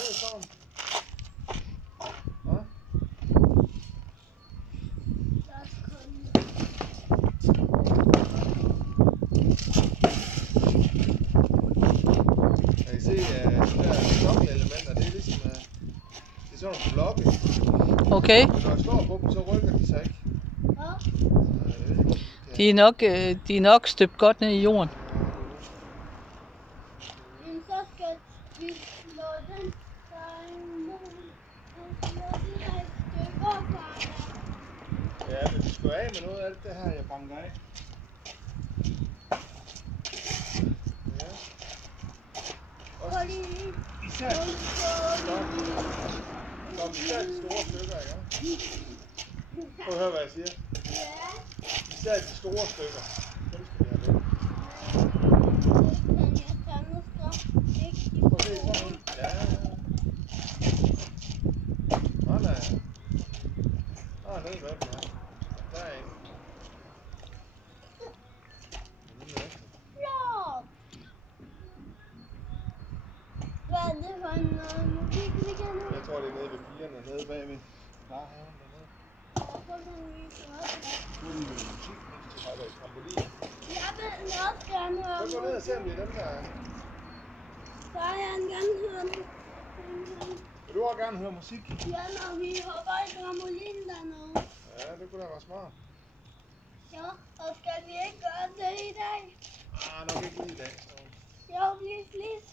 ned sådan. Hva? Kan I se, de der knokleelementer, det er ligesom, det er sådan nogle blokke. Okay. Men når jeg står på dem, så rykker de sig ikke. De er nok støbt godt ned i jorden. Men så skal vi slå den stykker fra. Ja, men vi skal af med noget af alt det her, jeg banker af. Ja. Også især de store stykker, ikke? Prøv at høre, hvad jeg siger. Især de store stykker. Dem skal vi have væk. Prøv at se sådan ud. Ja. Nej. Ned med dem her. Derinde. Hvad er det for en musik, vi kan nu? Jeg tror, det er nede ved pigerne, nede bagved. Nej, dernede. Hvorfor kan vi ikke høre det? Nu er det musik, mens de holder i trampolin. Jeg vil også gerne høre Så gå ned og se, om det er dem, der er. Så vil jeg gerne høre musik. Vil du også gerne høre musik? Ja, når vi hopper i trampolinen dernede. Ja, det kunne da være smart. Ja, og skal vi ikke gøre det i dag? Nok ikke lige i dag. Så. Jo, please.